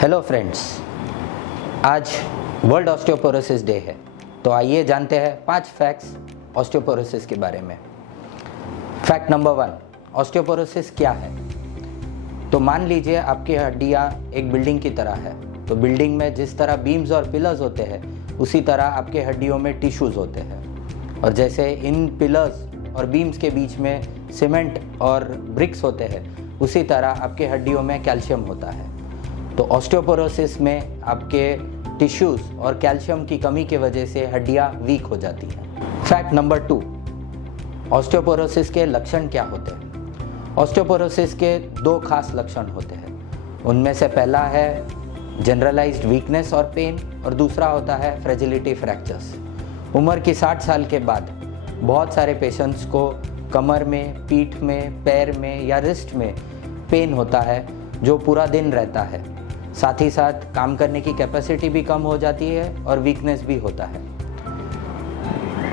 Hello friends, आज world osteoporosis day है। तो आइए जानते हैं 5 फैक्ट्स ऑस्टियोपोरोसिस के बारे में। फैक्ट नंबर 1, ऑस्टियोपोरोसिस क्या है। तो मान लीजिए आपकी हड्डियाँ एक बिल्डिंग की तरह है। तो बिल्डिंग में जिस तरह बीम्स और पिलर्स होते हैं, उसी तरह आपके हड्डियों में टिश्यूज़ होते हैं। और जैसे इन पिलर्स और बीम्स के बीच में सीमेंट और ब्रिक्स होते हैं, उसी तरह आपके हड्डियों में कैल्शियम होता है। तो ऑस्टियोपोरोसिस में आपके टिश्यूज़ और कैल्शियम की कमी की वजह से हड्डियाँ वीक हो जाती हैं। फैक्ट नंबर 2, ऑस्टियोपोरोसिस के लक्षण क्या होते हैं। ऑस्टियोपोरोसिस के 2 खास लक्षण होते हैं। उनमें से पहला है जनरलाइज्ड वीकनेस और पेन, और दूसरा होता है फ्रेजिलिटी फ्रैक्चर्स। उम्र की 60 साल के बाद बहुत सारे पेशेंट्स को कमर में, पीठ में, पैर में या रिस्ट में पेन होता है जो पूरा दिन रहता है। साथ ही साथ काम करने की कैपेसिटी भी कम हो जाती है और वीकनेस भी होता है।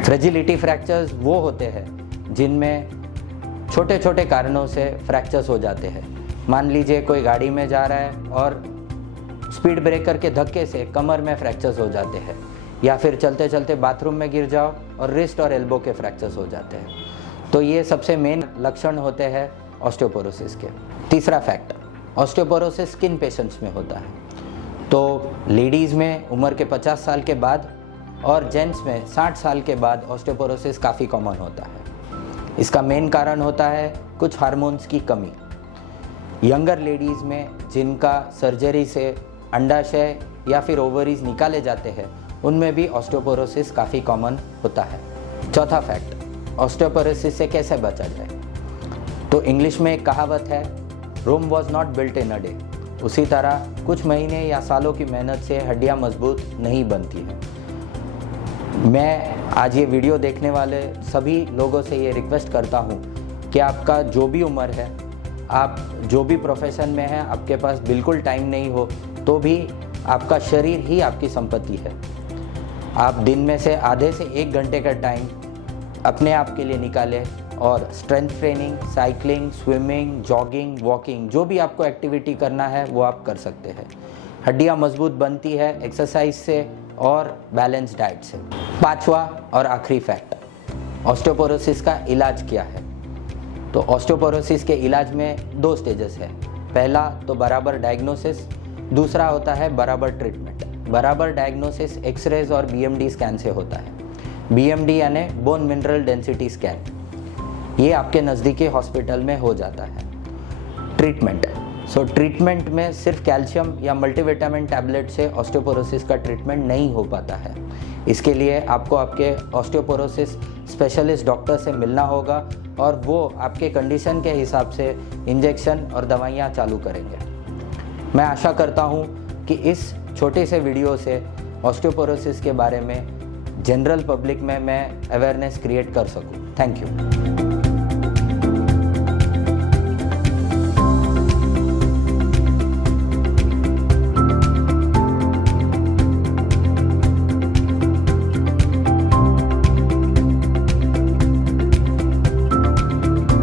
फ्रेजिलिटी फ्रैक्चर्स वो होते हैं जिनमें छोटे छोटे कारणों से फ्रैक्चर्स हो जाते हैं। मान लीजिए कोई गाड़ी में जा रहा है और स्पीड ब्रेकर के धक्के से कमर में फ्रैक्चर्स हो जाते हैं, या फिर चलते चलते बाथरूम में गिर जाओ और रिस्ट और एल्बो के फ्रैक्चर्स हो जाते हैं। तो ये सबसे मेन लक्षण होते हैं ऑस्टियोपोरोसिस के। तीसरा फैक्ट, ऑस्टियोपोरोसिस किन पेशेंट्स में होता है। तो लेडीज़ में उम्र के 50 साल के बाद और जेंट्स में 60 साल के बाद ऑस्टियोपोरोसिस काफ़ी कॉमन होता है। इसका मेन कारण होता है कुछ हार्मोन्स की कमी। यंगर लेडीज़ में जिनका सर्जरी से अंडाशय या फिर ओवरीज निकाले जाते हैं, उनमें भी ऑस्टियोपोरोसिस काफ़ी कॉमन होता है। चौथा फैक्ट, ऑस्टियोपोरोसिस से कैसे बचा जाए। तो इंग्लिश में एक कहावत है, Rome was not built in a day. उसी तरह कुछ महीने या सालों की मेहनत से हड्डियाँ मजबूत नहीं बनती हैं। मैं आज ये वीडियो देखने वाले सभी लोगों से ये रिक्वेस्ट करता हूँ कि आपका जो भी उम्र है, आप जो भी प्रोफेशन में हैं, आपके पास बिल्कुल टाइम नहीं हो तो भी आपका शरीर ही आपकी संपत्ति है। आप दिन में से आधे से 1 घंटे का टाइम अपने आप के लिए निकालें और strength training, cycling, swimming, jogging, walking, जो भी आपको एक्टिविटी करना है वो आप कर सकते हैं। हड्डियाँ मजबूत बनती है एक्सरसाइज से और बैलेंस डाइट से। 5वां और आखिरी फैक्ट, ऑस्टियोपोरोसिस का इलाज क्या है। तो ऑस्टियोपोरोसिस के इलाज में 2 स्टेजेस है। पहला तो बराबर डायग्नोसिस, दूसरा होता है बराबर ट्रीटमेंट। बराबर डायग्नोसिस एक्सरेज और बीएमडी स्कैन से होता है। बीएमडी यानी बोन मिनरल डेंसिटी स्कैन, ये आपके नज़दीकी हॉस्पिटल में हो जाता है। ट्रीटमेंट, ट्रीटमेंट में सिर्फ कैल्शियम या मल्टीविटामिन टैबलेट से ऑस्टियोपोरोसिस का ट्रीटमेंट नहीं हो पाता है। इसके लिए आपको आपके ऑस्टियोपोरोसिस स्पेशलिस्ट डॉक्टर से मिलना होगा और वो आपके कंडीशन के हिसाब से इंजेक्शन और दवाइयाँ चालू करेंगे। मैं आशा करता हूँ कि इस छोटे से वीडियो से ऑस्टियोपोरोसिस के बारे में जनरल पब्लिक में मैं अवेयरनेस क्रिएट कर सकूँ। Thank you.